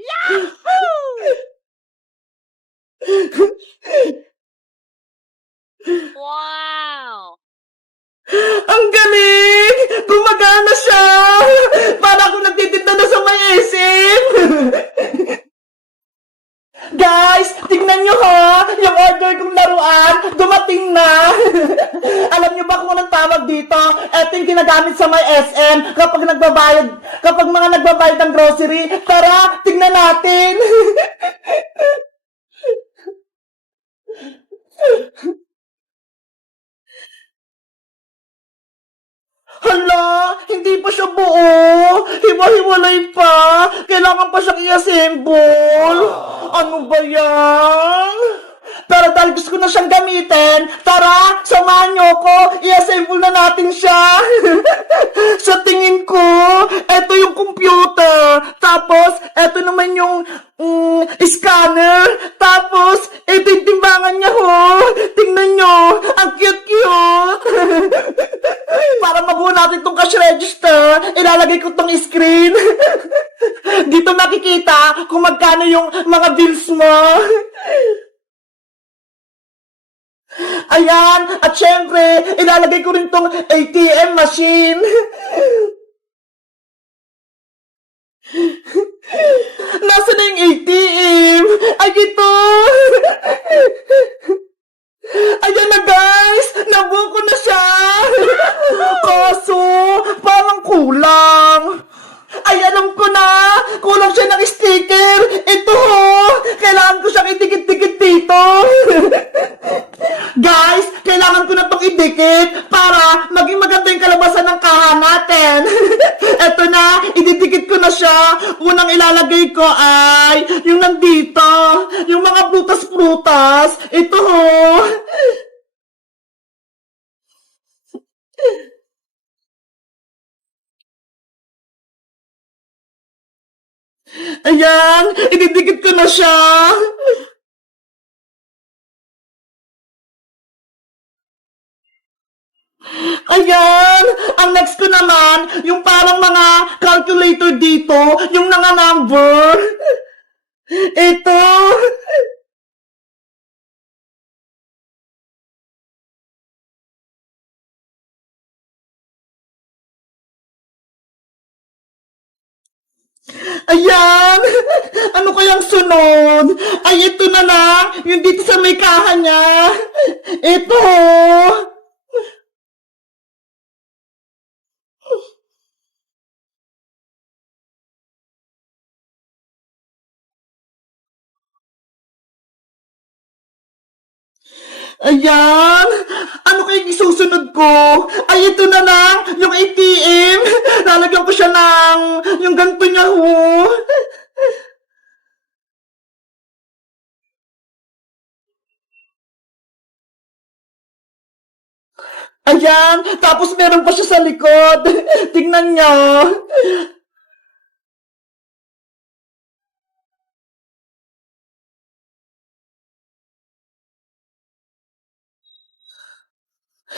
Yahoo! Wow! Ang galing! Gumagana siya! Para akong nagtitinda na sa may SM! Guys, tingnan nyo ha! Yung order kong laruan, dumating na! Alam nyo ba kung anong tawag dito? Ito yung ginagamit sa may SM kapag mga nagbabayad ng grocery. Tara, tingnan natin! Hala, hindi pa siya buo. Hiwa-hiwalay pa. Kailangan pa siyang i-assemble. Ano ba yan? Pero dahil gusto ko na siyang gamitin, tara, samahan niyo ko. I-assemble na natin siya. Sa tingin ko, eto yung computer. Tapos, eto naman yung scanner. Tapos, eto yung timbangan niya ho. Tingnan niyo, ang cute-cute. Para mabuo natin itong cash register, ilalagay ko itong screen. Dito makikita kung magkano yung mga bills mo. Ayan, at syempre, ilalagay ko rin itong ATM machine. Nasaan na yung ATM? Ay, ito! Ayan na guys! Nabuo ko na siya! Kaso, parang kulang. Ay, alam ko na! Kulang siya ng sticker! Ito ho! Kailangan ko siyang idikit-dikit dito! Guys, kailangan ko na itong idikit para maging maganda yung kalabasan ng kaha natin. Ito na, ididikit ko na siya. Unang ilalagay ko ay yung nandito. Yung mga prutas-prutas. Ito ho. Ayan, ididikit ko na siya. Ayan! Ang next ko naman, yung parang mga calculator dito, yung mga number. Ito. Ayan! Ano kayang sunod? Ay, ito na lang, yung dito sa may kaha niya. Ito. Ayan! Ano kayang isusunod ko? Ay, ito na lang! Yung ATM! Lalagyan ko siya ng yung ganito niya ho! Ayan! Tapos meron pa siya sa likod! Tingnan niyo!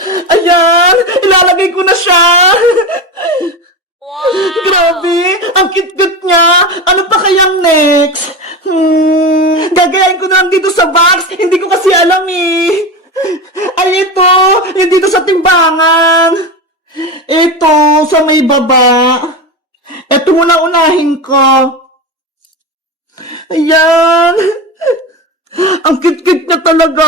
Ayan! Ilalagay ko na siya! Wow! Grabe! Ang cute-cute niya! Ano pa kayang next? Gagayain ko na lang dito sa box! Hindi ko kasi alam eh! Ay, ito! Yung dito sa timbangan! Ito, sa may baba! Ito muna unahin ko! Ayan! Ang cute-cute niya talaga!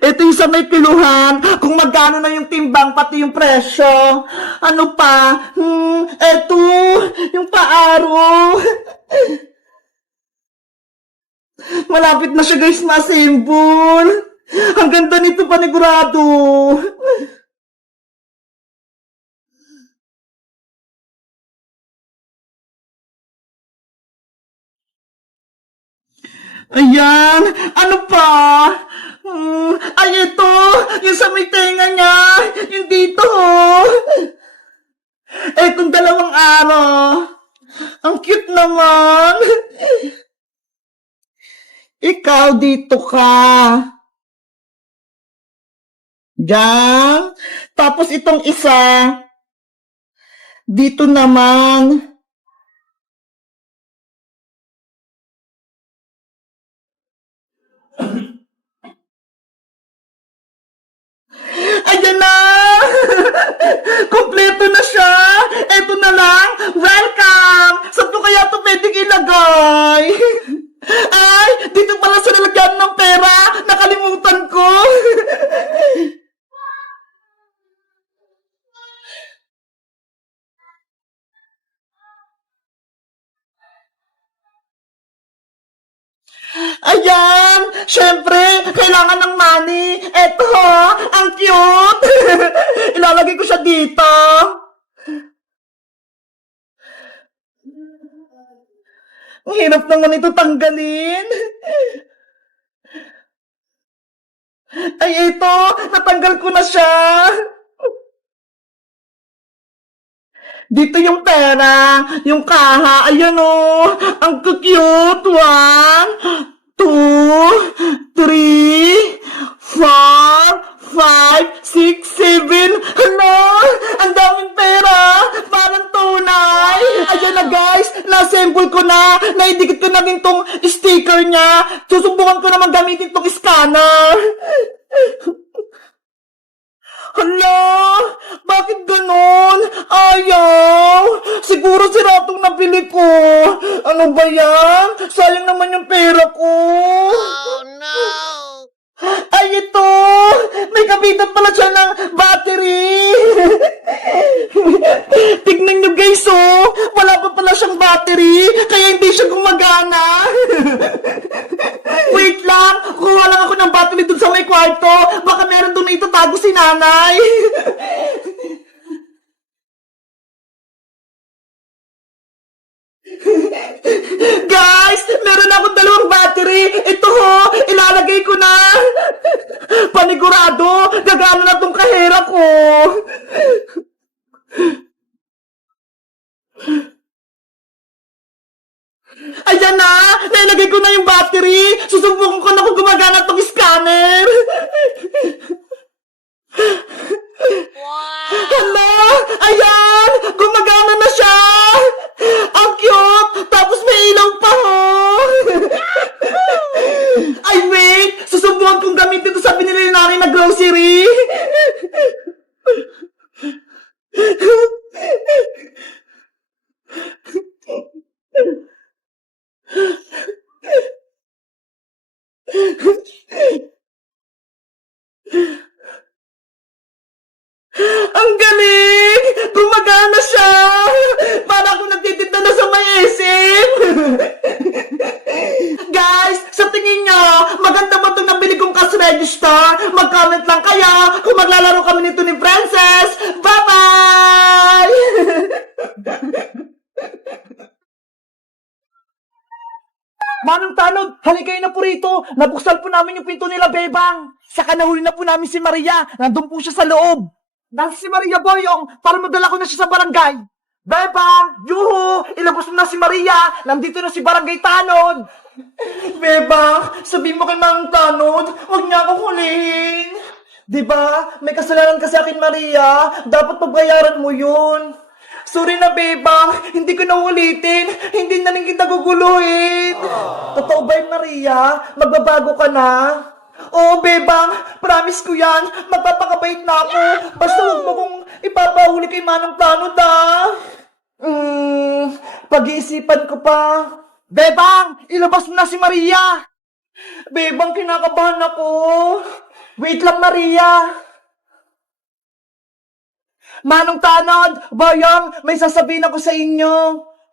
Ito yung sa may piluhan, kung magkano na yung timbang, pati yung presyo. Ano pa? Ito, yung paaro. Malapit na siya guys ma-assemble. Ang ganda nito panigurado. Ayan, ano pa? Ay, ito, yung sa may tenga niya, yung dito. Etong dalawang araw. Ang cute naman. Ikaw dito ka. Diyan. Tapos itong isa, dito naman. Ayan na! Kompleto na siya! Eto na lang! Welcome! Saan ko kaya ito pwedeng ilagay? Ay! Dito pala sa lalagyan ng pera! Nakalimutan ko! Ayan! Siyempre, kailangan ng money! Eto ha! Ang cute! Ilalagay ko siya dito! Ang hirap naman ito tanggalin! Ay, ito! Natanggal ko na siya! Dito yung pera, yung kaha, ayan o, ang cute. 1, 2, 3, 4, 5, 6, 7. Hala, ang daming pera, parang tunay. Ayan na guys, na-assemble ko na, naidikit ko na din tong sticker niya. Susubukan ko naman gamitin tong scanner. Hala! Bakit ganon? Ayaw! Siguro sira itong nabili ko. Ano ba yan? Sayang naman yung pera ko. Oh no! Ay, ito! May kapitan pala siya ng battery! Tignan nyo guys, oh! Wala pa pala siyang battery, kaya hindi siya gumagana. Wait lang! Kuha lang ako ng battery dun sa may kwarto. Baka meron dun na itatago si nanay. Guys! Meron akong 2 battery! Ito ho! Ilalagay ko na! Panigurado! Gagana na tong kahera ko! Ayan na! Nailagay ko na yung battery! Susubukan ko na kung gumagana tong scanner! Wow! Hala! Ayan! Gumagana na siya! Ang cute! Tapos may ilaw pa ho! Ay, wait! Susubukan kong gamitin ito sa binili ni nanay na grocery! Ang galing! Gumagana siya! Para akong nagtitinda na sa may SM! Guys, sa tingin niyo, maganda ba itong nabili kong cash register? Mag-comment lang kayo kung maglalaro kami nito ni Princess! Bye-bye! Manong Tanod, halika na po rito. Nabuksan po namin yung pinto nila, Bebang. Saka nahuli na po namin si Maria. Nandun po siya sa loob. Nasa si Maria Boyong para madala ko na siya sa barangay. Bebang, yuhu, ilabas mo na si Maria. Nandito na si Barangay Tanod. Bebang, sabihin mo kay Manong Tanod, huwag niya akong hulihin. Diba, may kasalanan kasi akin Maria. Dapat pagbayaran mo yun. Sorry na, Bebang. Hindi ko na ulitin. Hindi na rin kita guguluhin. Totoo ba yun, Maria? Magbabago ka na? Oo, Bebang. Promise ko yan. Magpapakabait na ako. Basta huwag mo kong ipapahuli kay Manong Tanod, ah. Pag-iisipan ko pa. Bebang, ilabas mo na si Maria. Bebang, kinakabahan ako. Wait lang, Maria. Manong Tanod, Boyong, may sasabihin ako sa inyo.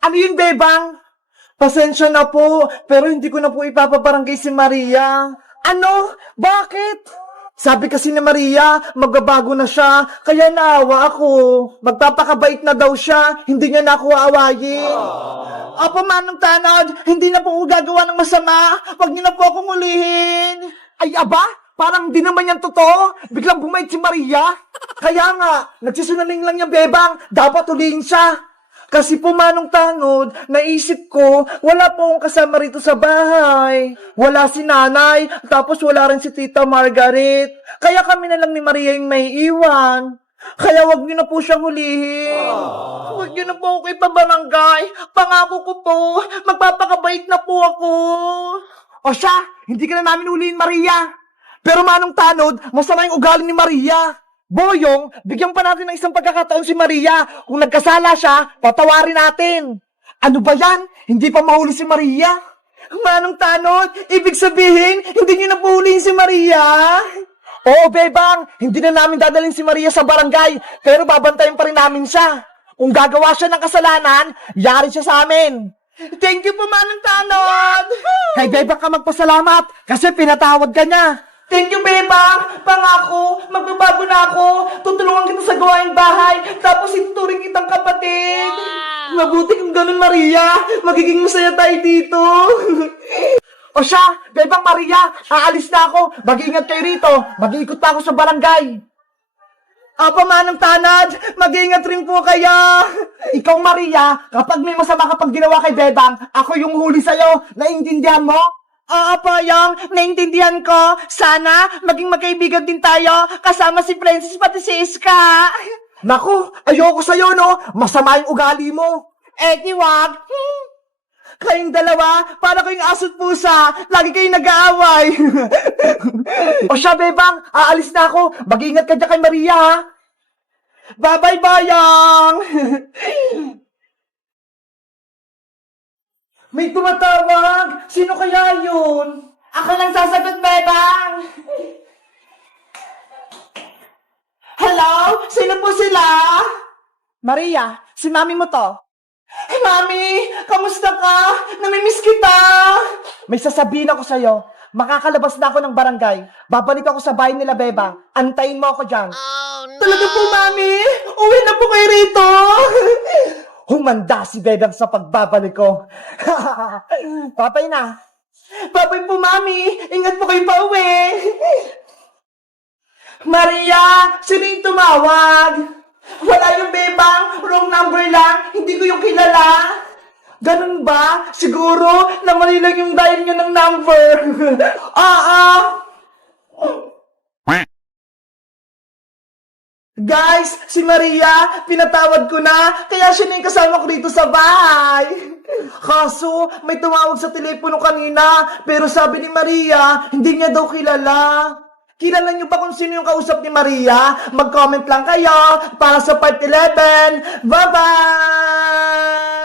Ano yun, Bebang? Pasensya na po, pero hindi ko na po ipapabarangay si Maria. Ano? Bakit? Sabi kasi ni Maria, magbabago na siya, kaya naawa ako. Magpapakabait na daw siya, hindi niya na ako aawayin. Opo, Manong Tanod, hindi na po ako gagawa ng masama. Huwag niyo na po akong hulihin. Ay, aba? Parang di naman yan totoo. Biglang bumait si Maria. Kaya nga, nagsisinungaling lang yung Bebang. Dapat hulihin siya. Kasi po Manong Tanod, naisip ko, wala po akong kasama rito sa bahay. Wala si nanay, tapos wala rin si Tita Margaret. Kaya kami na lang ni Maria yung may iwan. Kaya wag niyo na po siyang hulihin. Wag niyo na po ako ipabarangay. Pangako ko po, magpapakabait na po ako. O siya, hindi ka na namin hulihin, Maria. Pero Manong Tanod, masama yung ugali ni Maria. Boyong, bigyan pa natin ng isang pagkakataon si Maria. Kung nagkasala siya, patawarin natin. Ano ba yan? Hindi pa mahuli si Maria? Manong Tanod, ibig sabihin, hindi niyo na puhulihin si Maria? Oo, Bebang, hindi na namin dadalhin si Maria sa barangay, pero babantayan pa rin namin siya. Kung gagawa siya ng kasalanan, yari siya sa amin. Thank you po, Manong Tanod! Kay Bebang ka magpasalamat, kasi pinatawad ka niya. Thank you, Bebang! Pangako, magbabago na ako. Tutulungan kita sa gawaing bahay, tapos ituturing kitang kapatid. Wow! Mabuti kung ganun, Maria. Magiging masaya tayo dito. O siya, Bebang Maria, aalis na ako. Mag-iingat kayo rito. Mag-iikot pa ako sa barangay. Apa, Manong Tanod, mag-iingat rin po kaya. Ikaw, Maria, kapag may masama kapag ginawa kay Bebang, ako yung huli sa'yo. Naiintindihan mo? Oo, Poyong, naintindihan ko. Sana, maging magkaibigan din tayo, kasama si Princess pati si Iska. Naku, ayoko sa'yo, no? Masama yung ugali mo. Eh, wag. Kayong dalawa, para kayong aso't pusa. Lagi kayong nag-aaway. O siya, Bebang, aalis na ako. Mag-ingat ka dyan kay Maria, ha? Bye-bye, Bayang. May tumatawag. Sino kaya yun? Ako lang sasagot, Bebang. Hello? Sino po sila? Maria, si mami mo to. Hey, Mami! Kamusta ka? Namimiss kita! May sasabihin ako sa'yo. Makakalabas na ako ng barangay. Babalik ako sa bahay nila, Bebang. Antayin mo ako dyan. Oh, no! Talaga po, Mami? Uwi na po kayo rito! Humanda si Bebang sa pagbabalik ko. Papay na. Papay po, Mami. Ingat po kayo pa uwi. Maria, sino yung tumawag? Wala yung Bebang. Wrong number lang. Hindi ko yung kilala. Ganun ba? Siguro na mali lang yung dial nyo ng number. Guys, si Maria, pinatawad ko na, kaya siya na yung kasama ko dito sa bahay. Kaso, may tumawag sa telepono kanina, pero sabi ni Maria, hindi niya daw kilala. Kilala niyo pa kung sino yung kausap ni Maria? Mag-comment lang kayo para sa part 11. Bye-bye!